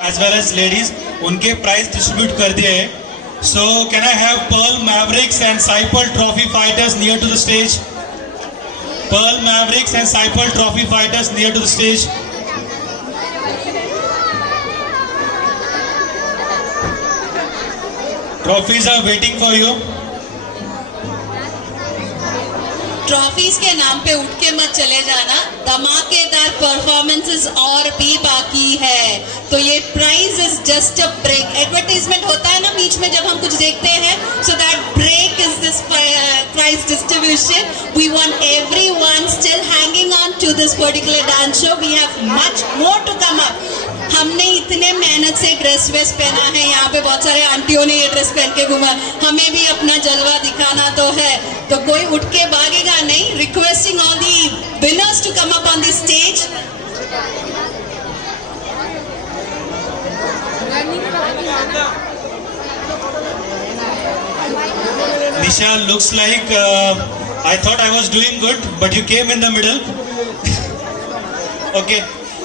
as well as ladies, उनके prize distribute कर दिए हैं. So can I have Pearl Mavericks and Saipal Trophy fighters near to the stage? Pearl Mavericks and Saipal Trophy fighters near to the stage. Trophies are waiting for you. Trophies के नाम पे उठ के मत चले जाना, धमाकेदार परफॉर्मेंसेस और भी बाकी है. तो ये prize is just a break. Advertisement होता है ना बीच में जब हम कुछ देखते हैं, so that break is this prize distribution. We want everyone still hanging on to this particular dance show. We have much more to come up. हमने इतने मेहनत से ड्रेस वेस पहना है, यहाँ पे बहुत सारे आंटियों ने ये ड्रेस पहन के घूमा. हमें भी अपना जलवा दिखाना तो है, तो कोई उठ के भागेगा नहीं. Requesting all the winners to come up on the stage. Nisha, looks like I thought I was doing good, but you came in the middle. Okay.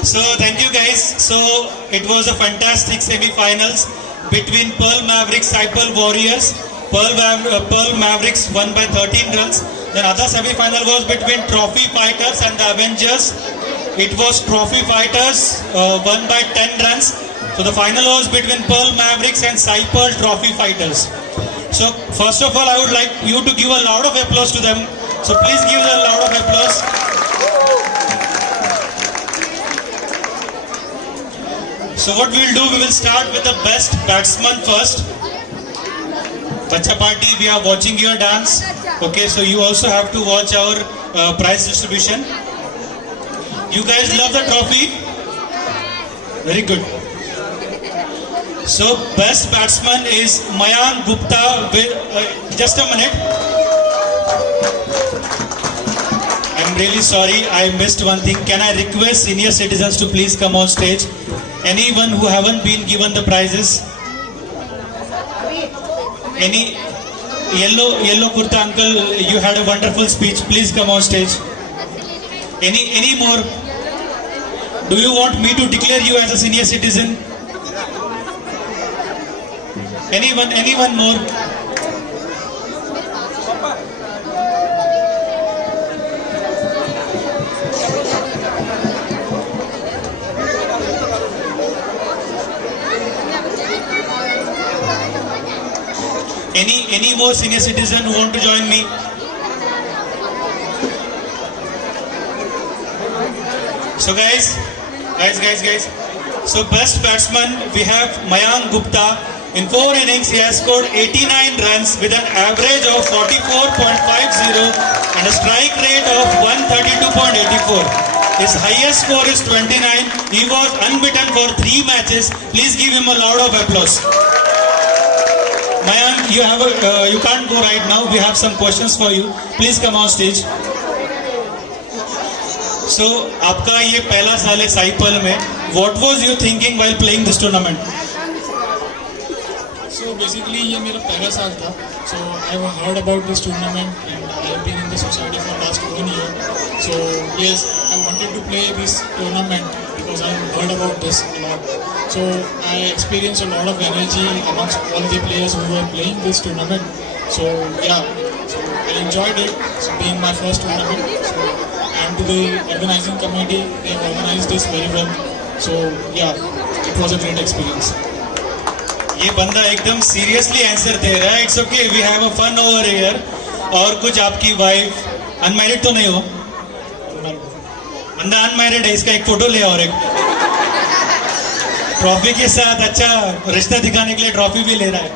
So thank you guys. So it was a fantastic semi-finals between Pearl Mavericks, Saipal Warriors. Pearl Mavericks won by 13 runs. Then other semi-final was between Trophy Fighters and the Avengers. It was Trophy Fighters won by 10 runs. So the final was between Pearl Mavericks and Saipal Trophy Fighters. So first of all, I would like you to give a loud of applause to them. So please give a loud of applause. So what we will do, we will start with the best batsman first. Bacha party, we are watching your dance. Okay, so you also have to watch our prize distribution. You guys love the trophy? Very good. So best batsman is Mayank Gupta with, just a minute. I'm really sorry, I missed one thing. Can I request senior citizens to please come on stage? Anyone who haven't been given the prizes? Any yellow kurta uncle, you had a wonderful speech. Please come on stage. Any more? Do you want me to declare you as a senior citizen? Anyone more? Any more senior citizen who want to join me? So guys. So best batsman, we have Mayank Gupta. In 4 innings, he has scored 89 runs with an average of 44.50 and a strike rate of 132.84. His highest score is 29. He was unbeaten for 3 matches. Please give him a loud of applause. Mayank, you can't go right now. We have some questions for you. Please come on stage. So, आपका ये पहला साल है साइपल में. What was you thinking while playing this tournament? So basically ये मेरा पहला साल था. So I have heard about this tournament and I have been in the society for last 1 year. So yes, I wanted to play this tournament because I have heard about this a lot. So I experienced a lot of energy amongst all the players who were playing this tournament. So yeah, so I enjoyed it. So being my first tournament. So and to the organizing committee, they organized this very well. So yeah, it was a great experience. ये बंदा एकदम seriously answer दे रहा है. It's okay, we have a fun over here. और कुछ आपकी wife unmarried तो नहीं हो? बंदा अनमैरिड है. इसका एक फोटो ले और एक ट्रॉफी के साथ अच्छा रिश्ता दिखाने के लिए ट्रॉफी भी ले रहा है.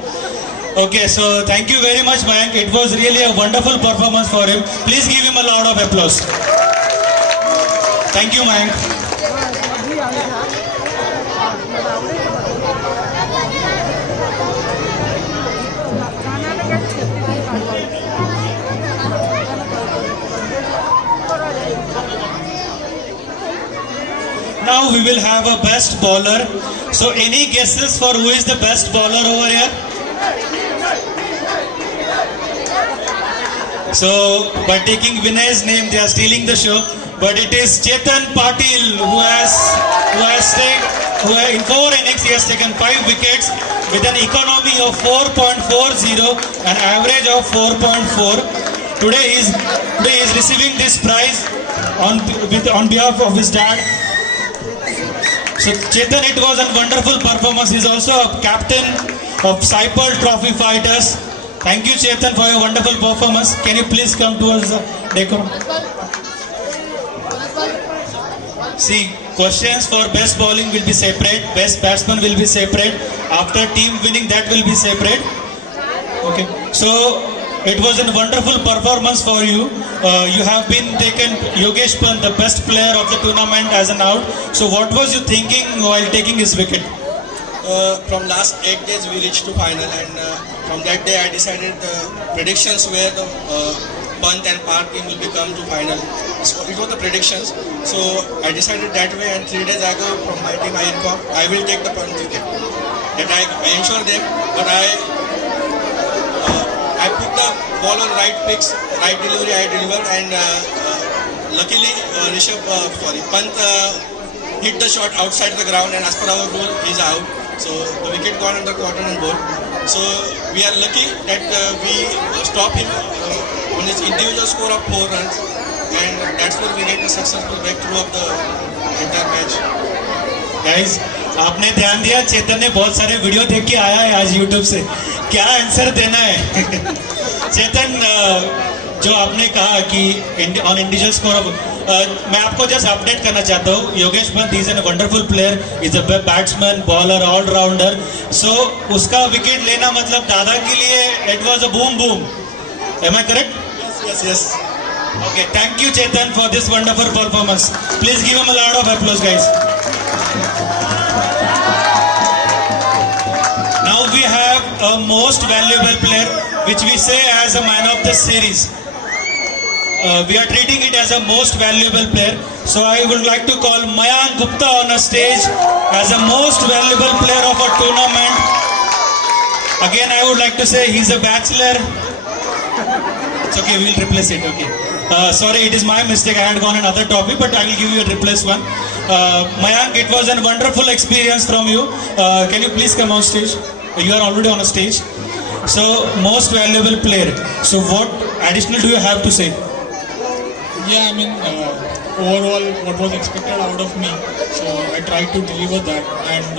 Okay, so thank you very much Mayank. It was really a wonderful performance for him. Please give him a loud of applause. Thank you Mayank. Now we will have a best bowler. So any guesses for who is the best bowler over here? So by taking Vinay's name, they are stealing the show. But it is Chetan Patil who has in 4 innings he has taken 5 wickets with an economy of 4.40 and average of 4.4. Today he is receiving this prize on behalf of his dad. So Chetan, it was a wonderful performance. He is also a captain of Saipal Trophy Fighters. Thank you, Chetan, for your wonderful performance. Can you please come towards the decorum? See, questions for best bowling will be separate, best batsman will be separate. After team winning, that will be separate. Okay. So it was a wonderful performance for you. You have been taken Yogesh Pant, the best player of the tournament, as an out. So what was you thinking while taking his wicket? From last 8 days we reached to final, and from that day I decided predictions where the Pant and Park team will become to final. So it was the predictions. So I decided that way, and 3 days ago from my team I informed I will take the Pant wicket. That I ensure them, but I put the ball on right picks, right delivery I delivered, and luckily Pant hit the shot outside the ground, and as per our rule he is out. So the wicket got under cotton and ball. So we are lucky that we stop him on his individual score of 4 runs, and that's where we get the successful breakthrough of the entire match. Guys, आपने ध्यान दिया, चेतन ने बहुत सारे video देख के आया है आज YouTube से. क्या आंसर देना है? चेतन, जो आपने कहा कि ऑन इंडिविजुअल स्कोर, मैं आपको जस्ट अपडेट करना चाहता हूँ. Yogesh Pant is an wonderful player, is a batsman, bowler, allrounder. So उसका विकेट लेना मतलब दादा के लिए it was a boom boom. Am I correct? Yes, yes. Okay, thank you Chetan for this wonderful performance. Please give him a lot of applause, guys. Now we have a most valuable player, which we say as a man of the series. We are treating it as a most valuable player. So I would like to call Mayank Gupta on a stage as a most valuable player of a tournament. Again, I would like to say he's a bachelor. It's okay, we'll replace it. Okay. Sorry, it is my mistake. I had gone another topic, but I will give you a replace one. Mayank, it was a wonderful experience from you. Can you please come on stage? You are already on a stage. So, most valuable player. So, what additional do you have to say? Yeah, I mean, overall, what was expected out of me, so I tried to deliver that, and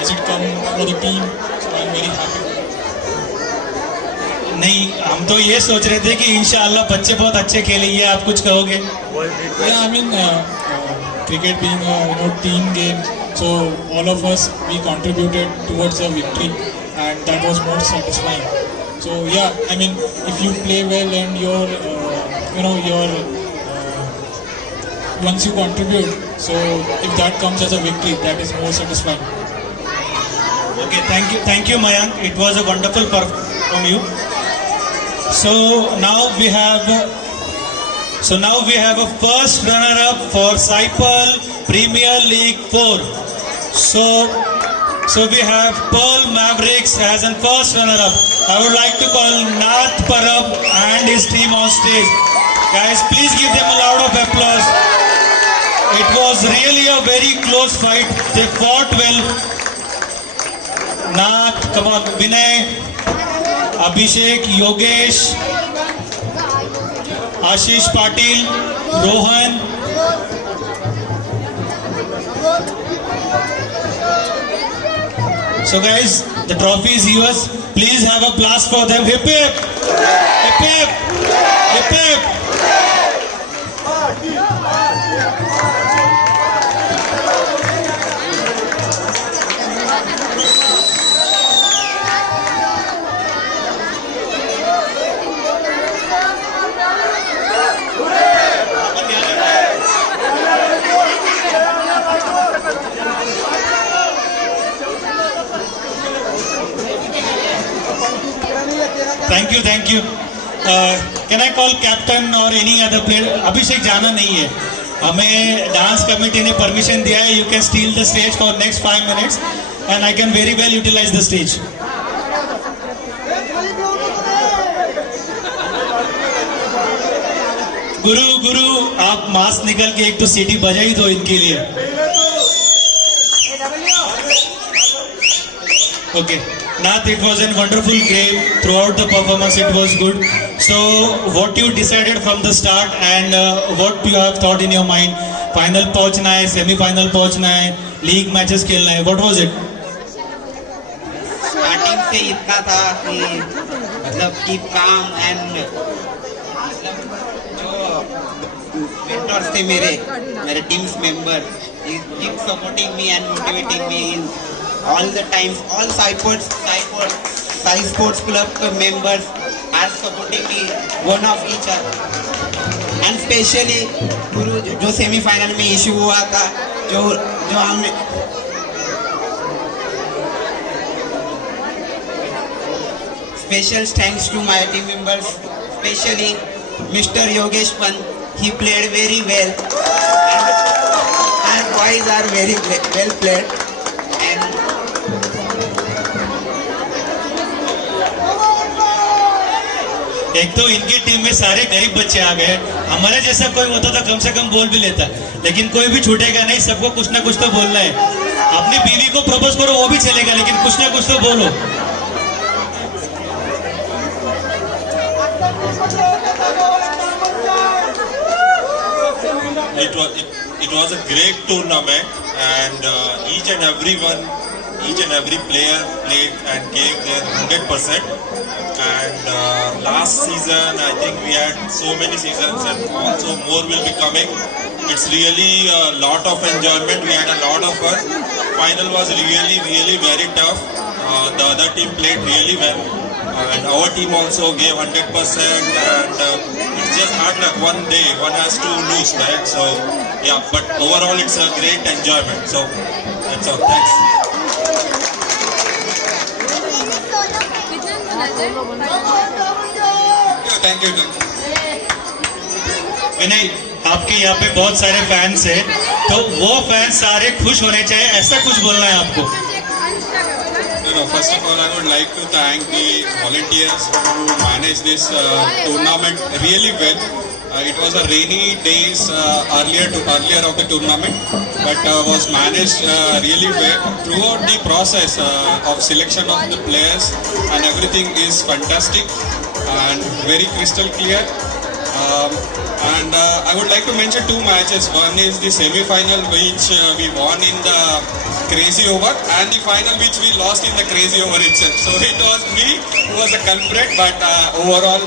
as it come for the team, so I'm very happy. नहीं, हम तो ये सोच रहे थे कि इंशाअल्लाह बच्चे बहुत अच्छे खेलेंगे. आप कुछ कहोगे? Yeah, I mean, cricket being a team game, so all of us we contributed towards a victory, and that was more satisfying. So yeah, I mean, if you play well and once you contribute, so if that comes as a victory, that is more satisfying. Okay, thank you Mayank. It was a wonderful performance from you. So now we have a first runner-up for Saipal Premier League 4. So we have Pearl Mavericks as a first runner-up. I would like to call Nath Parab and his team on stage. Guys, please give them a lot of applause. It was really a very close fight. They fought well. Nath, come on, Vinay, Abhishek, Yogesh, Ashish Patil, Rohan. So guys, the trophy is yours. Please have a blast for them. Hip hip! Hip hip! Hip hip! Thank you. Can I call captain or any other player? Abhishek जाना नहीं है. हमें dance committee ने permission दिया है. You can steal the stage for next 5 minutes, and I can very well utilize the stage. गुरु आप mask निकल के एक तो सीटी बजा ही दो इनके लिए. Okay. Nath, it was a wonderful game. Throughout the performance, it was good. So, what you decided from the start and what you have thought in your mind? Final पहुंचना है, semi-final पहुंचना है, league matches खेलना है. What was it? Starting से इतना था कि मतलब कीप काम एंड जो मेंटर्स थे मेरे teams member keep supporting me and motivating me in all the times all Sai sports club members are supporting me one of each other and specially Guru जो semifinal में इशू हुआ था जो हमें special thanks to my team members, especially Mr. Yogesh Pant. He played very well, and boys are very well played. And एक तो इनकी team में सारे गरीब बच्चे आ गए. हमारे जैसा कोई होता तो कम से कम बोल भी लेता, लेकिन कोई भी छूटेगा नहीं. सबको कुछ ना कुछ तो बोलना है. अपनी बीवी को प्रपोज करो वो भी चलेगा, लेकिन कुछ ना कुछ तो बोलो. It was a great tournament, and each and every player played and gave their 100%. And last season, I think we had so many seasons, and also more will be coming. It's really a lot of enjoyment. We had a lot of fun. Final was really very tough. The other team played really well. And our team also gave 100%, and it's just hard luck. One day one has to lose, right? So yeah, but overall it's a great enjoyment. So that's all. Thanks. Yeah, thank you. विनय, आपके यहाँ पे बहुत सारे fans हैं, तो वो fans सारे खुश होने चाहिए, ऐसा कुछ बोलना है आपको. First of all, I would like to thank the volunteers who managed this tournament really well. It was a rainy days earlier of the tournament, but was managed really well. Throughout the process of selection of the players and everything is fantastic and very crystal clear. And I would like to mention two matches. One is the semi-final which we won in the crazy over, and the final which we lost in the crazy over itself. So it was me who was the culprit, but overall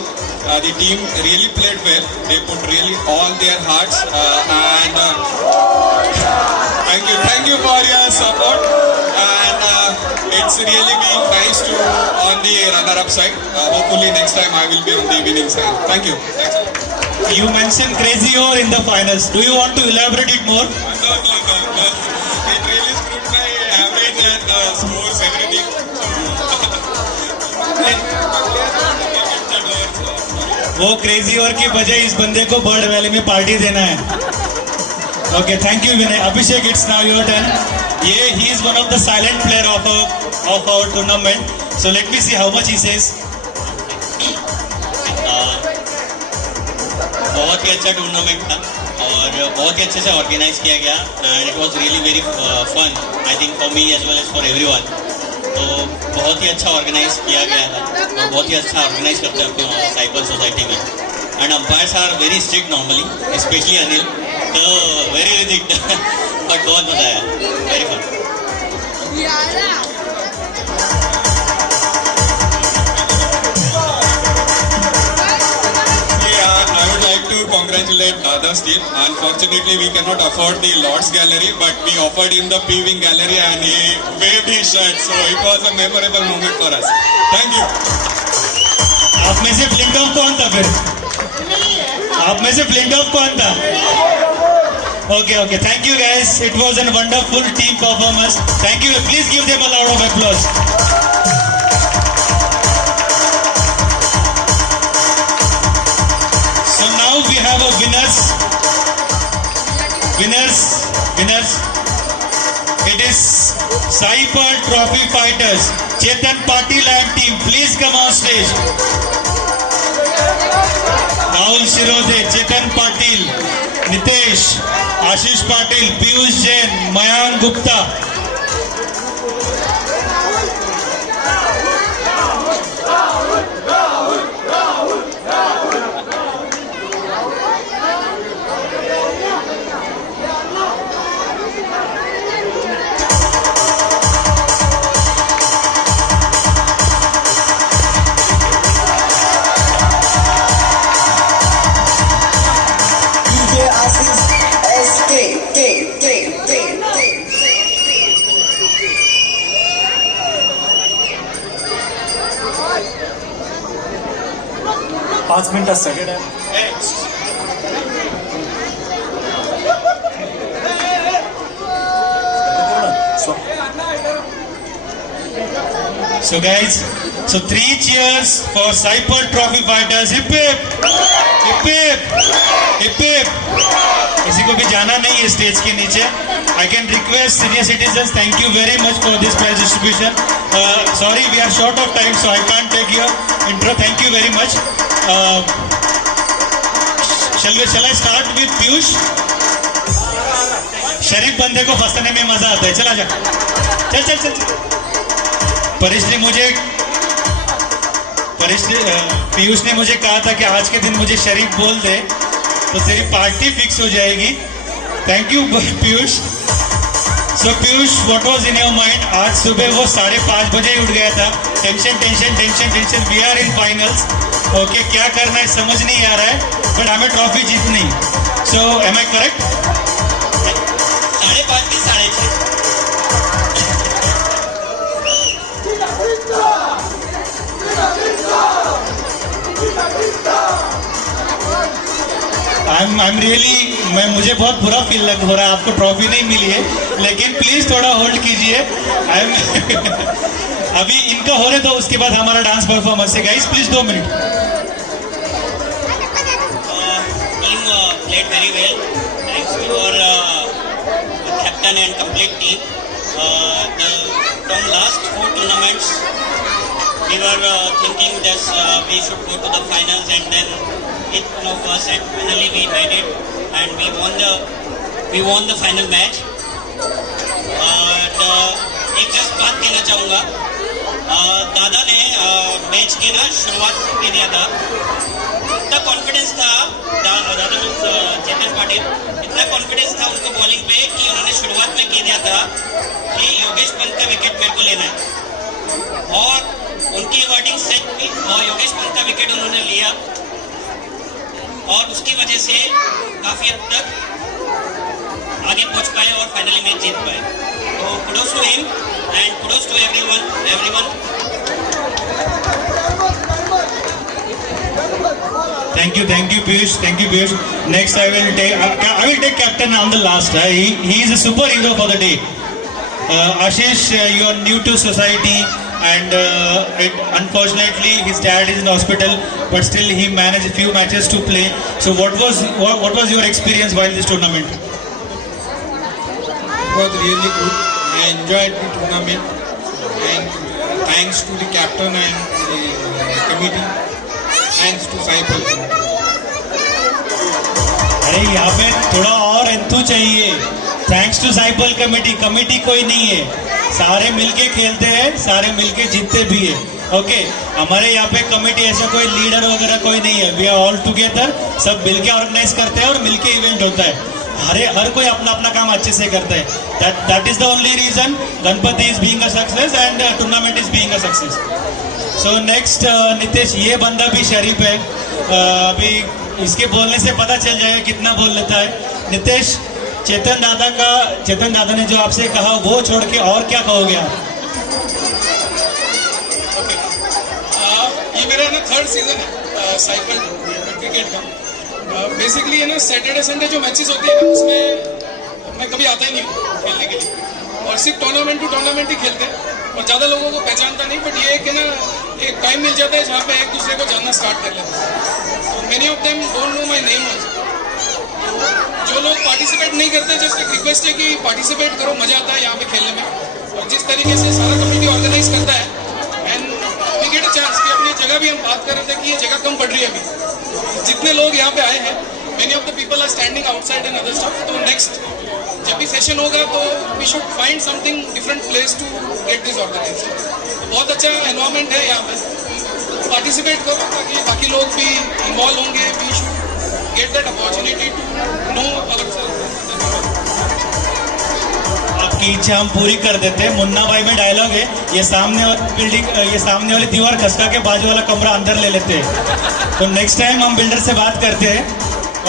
the team really played well. They put really all their hearts, and thank you for your support. And it's really been nice to on the runner-up side. Hopefully next time I will be on the winning side. Thank you. Thanks. You mentioned crazy over in the finals. Do you want to elaborate it more? No. It really screwed my average and scores everything. वो crazy over की बजाय इस बंदे को bird valley में party देना है. Okay, thank you Vinay. Abhishek, it's now your turn. ये he is one of the silent player of our tournament. So let me see how much he says. बहुत ही अच्छा टूर्नामेंट था और बहुत ही अच्छे से ऑर्गेनाइज किया गया and it was really very fun. I think for me as well as for everyone. तो बहुत ही अच्छा ऑर्गेनाइज किया गया है और बहुत ही अच्छा ऑर्गेनाइज करते हैं अपने साइकिल सोसाइटी में. And umpires are very strict normally, specially Anil. तो वेरी रिजिक्ट बट बहुत मजा आया. Very fun. Congratulate Dada's team. Unfortunately, we cannot afford the Lord's Gallery, but we offered him the P-Wing Gallery and he waved his shirt. So it was a memorable moment for us. Thank you. आप में से फ्लिंक of कौन था फिर? आप में से फ्लिंक of कौन था? Okay. Thank you guys. It was a wonderful team performance. Thank you. Please give them a round of applause. So now we have a winners. It is Sai Pearl Trophy Fighters. Chetan Patil and team, please come on stage. Rahul Shirode, Chetan Patil, Nitesh, Ashish Patil, Piyush Jain, Mayank Gupta. 5 मिनटात सगळे direct So guys, so 3 cheers for Saipal Trophy fighters. Hip hip, hip hip, hip hip. किसी को भी जाना नहीं है stage के नीचे. I can request senior citizens. Thank you very much for this prize distribution. Sorry, we are short of time, so I can't take your intro. Thank you very much. Shall I start with Piyush? शरीफ बंदे को फंसाने में मजा आता है. चला जा. चल चल चल. पीयूष ने मुझे कहा था कि आज के दिन मुझे शरीफ बोल दे तो तेरी पार्टी फिक्स हो जाएगी. Thank you Piyush. So Piyush, what was in your mind? आज सुबह वो 5:30 बजे उठ गया था. Tension tension tension tension. We are in finals. Okay, क्या करना है समझ नहीं आ रहा है, बट हमें ट्रॉफी जीतनी. So am I correct? 5:30 की 6:30. I'm really, मुझे बहुत बुरा फील हो रहा है. आपको ट्रॉफी नहीं मिली है, लेकिन प्लीज थोड़ा होल्ड कीजिए. अभी इनका हो रहे तो उसके बाद हमारा डांस परफॉर्मेंस है. Guys please 2 minute. Team played very well. Thanks to our captain and complete team. From last 4 tournaments, we were thinking that we should go to the finals, and then it one of us, and finally we made it, and we won the final match. And एक just बात कहना चाहूँगा. दादा ने match के ना शुरुआत के दिया था. इतना कॉन्फिडेंस था दादा चेतन पाटिल, इतना कॉन्फिडेंस था उनको बॉलिंग पे कि उन्होंने शुरुआत में कह दिया था कि योगेश पंत का विकेट मेरे को लेना है, और उनकी वर्डिंग सेट थी और योगेश पंत का विकेट उन्होंने लिया, और उसकी वजह से काफी हद तक आगे पहुंच पाए और फाइनली मैच जीत पाए. तो kudos to him and kudos to everyone. Thank you Piyush. Thank you Piyush. Next I will take captain on the last. He is a superhero for the day. Ashish, you are new to society, and unfortunately his dad is in hospital, but still he managed a few matches to play. So what was your experience while this tournament? It was really good. I enjoyed the tournament, and thanks to the captain and the committee. Thanks to Saipal. अरे यहाँ पे थोड़ा और enthu चाहिए. Thanks to साइपल committee कोई नहीं है, सारे मिलके खेलते हैं, सारे मिलके जीतते भी है. ओके, हमारे यहाँ पे कमेटी ऐसा कोई लीडर वगैरह कोई नहीं है. वी आर ऑल टुगेदर, सब मिलके ऑर्गेनाइज करते हैं और मिलके इवेंट होता है. हर कोई अपना अपना काम अच्छे से करता है. That is the only reason Ganpati is being a success and tournament is being a success. So next Nitesh, ये बंदा भी शरीफ है. अभी इसके बोलने से पता चल जाएगा कितना बोल लेता है. नितेश, चेतन दादा ने जो आपसे कहा वो छोड़ के और क्या कहोगे आप? ये मेरा ना 3rd सीजन है साइकिल क्रिकेट का. बेसिकली है ना, सैटरडे संडे जो मैचेस होते हैं ना, उसमें मैं कभी आता ही नहीं हूँ खेलने के लिए, और सिर्फ टूर्नामेंट टू टूर्नामेंट ही खेलते हैं, और ज़्यादा लोगों को पहचानता नहीं. बट ये है कि ना, एक टाइम मिल जाता है जहाँ पे एक दूसरे को जानना स्टार्ट कर लेते हैं. तो many of them don't know my name also. जो लोग पार्टिसिपेट नहीं करते, जस्ट एक रिक्वेस्ट है कि पार्टिसिपेट करो, मजा आता है यहाँ पे खेलने में. और जिस तरीके से सारा कम्युनिटी ऑर्गेनाइज करता है, and we get a chance कि अपनी जगह भी हम बात कर रहे थे कि ये जगह कम पड़ रही है अभी. जितने लोग यहाँ पे आए हैं, many of the people are standing outside and other stuff. तो नेक्स्ट जब भी सेशन होगा तो we should find something different place to get this organise. बहुत अच्छा एनवायरमेंट है यहाँ पे, पार्टिसिपेट करो ताकि बाकी लोग भी इन्वॉल्व होंगे. We should get that opportunity to know our self. आपकी इच्छा हम पूरी कर देते हैं. मुन्ना भाई में डायलॉग है, ये सामने वाली बिल्डिंग, ये सामने वाली दीवार खसका के बाजू वाला कमरा अंदर ले लेते हैं. तो नेक्स्ट टाइम हम बिल्डर से बात करते हैं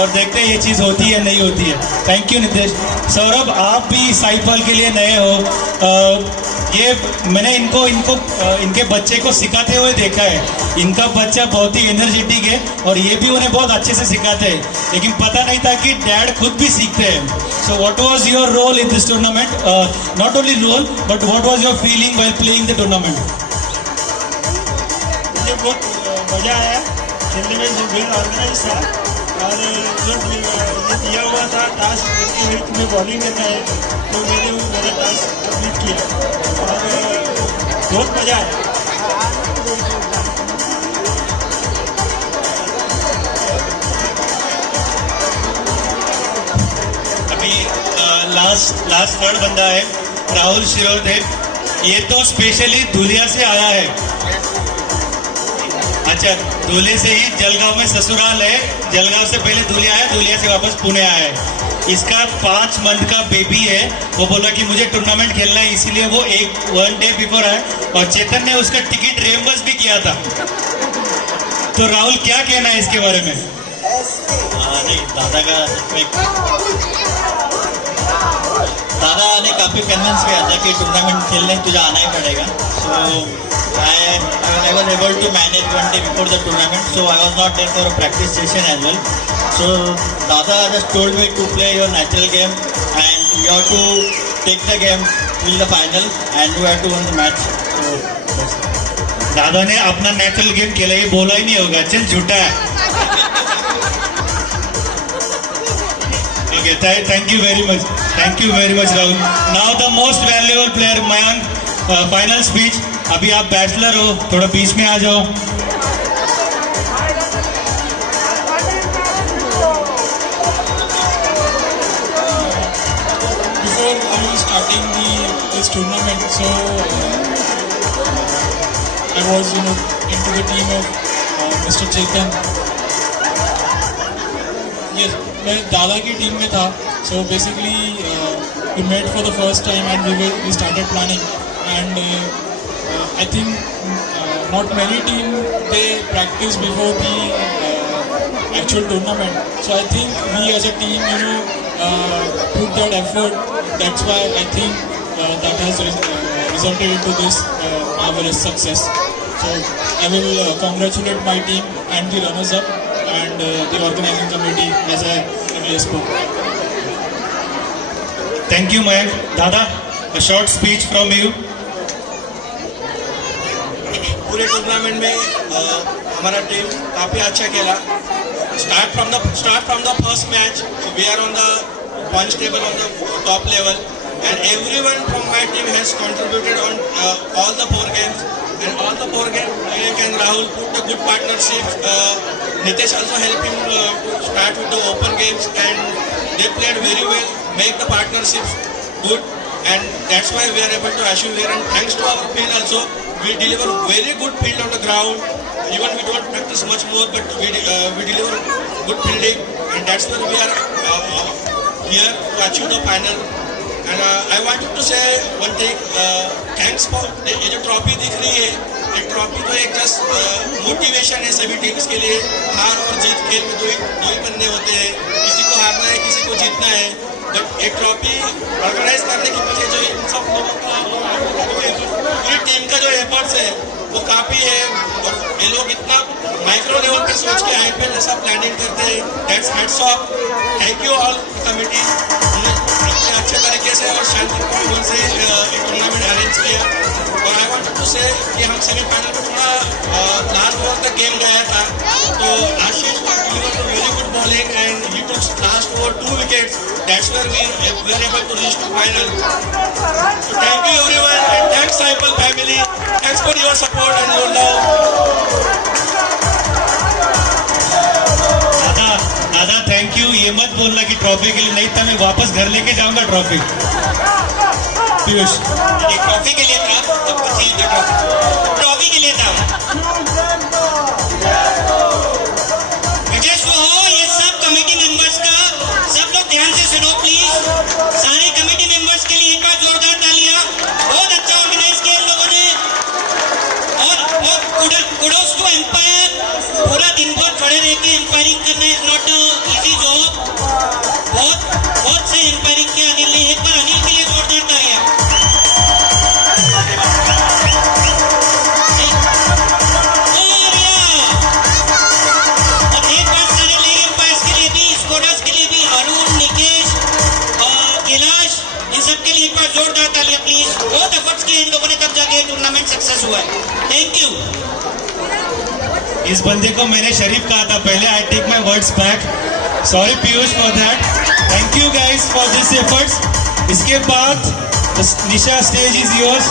और देखते हैं ये चीज़ होती है नहीं होती है। Thank you Nitesh. सौरभ, आप भी साइपल के लिए नए हो। ये मैंने इनके बच्चे को सिखाते हुए देखा है। इनका बच्चा बहुत ही एनर्जेटिक है और ये भी उन्हें बहुत अच्छे से सिखाते हैं, लेकिन पता नहीं था कि डैड खुद भी सीखते हैं। So what was your role in this tournament? Not only role but what was your feeling while playing the tournament? मुझे बहुत मज़ा आया खेलने में, जो वेल ऑर्गेनाइज था और जो ये दिया हुआ था टास्क कि भाई तुम्हें बॉलिंग करना है, तो मैंने वो मेरा टास्क कंप्लीट किया और बहुत मज़ा आया। अभी लास्ट थर्ड बंदा है राहुल शिरोदेव। ये तो स्पेशली धुलिया से आया है। अच्छा, धुले से ही जलगांव में ससुराल है। जलगांव से पहले धुलिया आया, धुलिया से वापस पुणे आया है। इसका 5 मंथ का बेबी है। वो बोला कि मुझे टूर्नामेंट खेलना है, इसीलिए वो 1 डे बिफोर आया और चेतन ने उसका टिकट रिएम्बर्स भी किया था। तो राहुल, क्या कहना है इसके बारे में? नहीं, दादा ने काफ़ी कन्विंस किया था कि टूर्नामेंट खेलने तुझे आना ही पड़ेगा। सो I was able to manage one day before the tournament, so I was not there for a practice session as well. So Dada just told me to play your natural game and you have to take the game till the final and you have to win the match. So दादा ने अपना natural game खेला, ये बोला ही नहीं होगा। चल, झूठा है। Okay, thank you very much. Thank you very much, Rahul. Now the most valuable player, Mayank, final speech. अभी आप बैचलर हो, थोड़ा बीच में आ जाओ। Before starting this tournament, so I was into the team of Mr. Chetan. Yes, मैं दादा की team में था. So basically we met for the first time and we started planning and I think not many teams they practice before the actual tournament. So I think we as a team put that effort. That's why I think that has resulted into this marvelous success. So I will congratulate my team and the runners up and the organizing committee as I earlier spoke. Thank you, Mayank. Dada, a short speech from you. पूरे tournament में हमारा team काफ़ी अच्छा खेला. Start from the first match we are on the points table on the top level and everyone from my team has contributed on all the 4 games and all the 4 games Mayank and Rahul put a good partnership. Nitesh also helped him to start with the open games and they played very well, make the partnerships good and that's why we are able to achieve here. And thanks to our field also, we deliver very good field on the ground. Even we don't practice much more, but we deliver good fielding, and that's why we are here to achieve the final. And I wanted to say one thing. Thanks for ये जो trophy दिख रही है, ये trophy तो एक just motivation है सभी टीम्स के लिए. हार और जीत खेल में दो ही पन्ने होते हैं. किसी को हारना है, किसी को जीतना है. बट एक ट्रॉफी ऑर्गेनाइज करने के पीछे जो इन सब लोगों का पूरी टीम का जो एफर्ट्स है वो काफ़ी है. और ये लोग इतना माइक्रो लेवल पे सोच के आईपीएल जैसा प्लानिंग करते हैं. That's hats off. Thank you all committee. इतने अच्छे तरीके से और शांतिपूर्ण से टूर्नामेंट अरेंज किया. और आई वांटेड टू से कि हम सेमीफाइनल में थोड़ा लास्ट ओवर तक गेम गया था, तो Ashish delivered very good bowling and he took last over 2 wickets. That's where we are able to reach to final. So thank you everyone and thanks Saipal family. Thanks for your support and your love. दादा thank you. ये मत बोलना कि trophy के लिए नहीं था, मैं वापस घर लेके जाऊंगा ट्रॉफी. पीयूष, ये ट्रॉफी के लिए था, ट्रॉफी के लिए था. मुझे सुनो, ये सब कमेटी मेंबर्स का, सब लोग ध्यान से सुनो प्लीज. सारे कमेटी मेंबर्स के लिए एक बार जोरदार तालियां. बहुत अच्छा ऑर्गेनाइज किया इन लोगों ने. और कुडोस टू एम्पायर. पूरा दिन भर खड़े रह के एम्पायरिंग करना is not easy job. Tournament success हुआ है. Thank you. इस बंदे को मैंने शरीफ कहा था पहले. I take my words back. Sorry Piyush for that. Thank you guys for this efforts. इसके बाद निशा, स्टेज इज योर्स.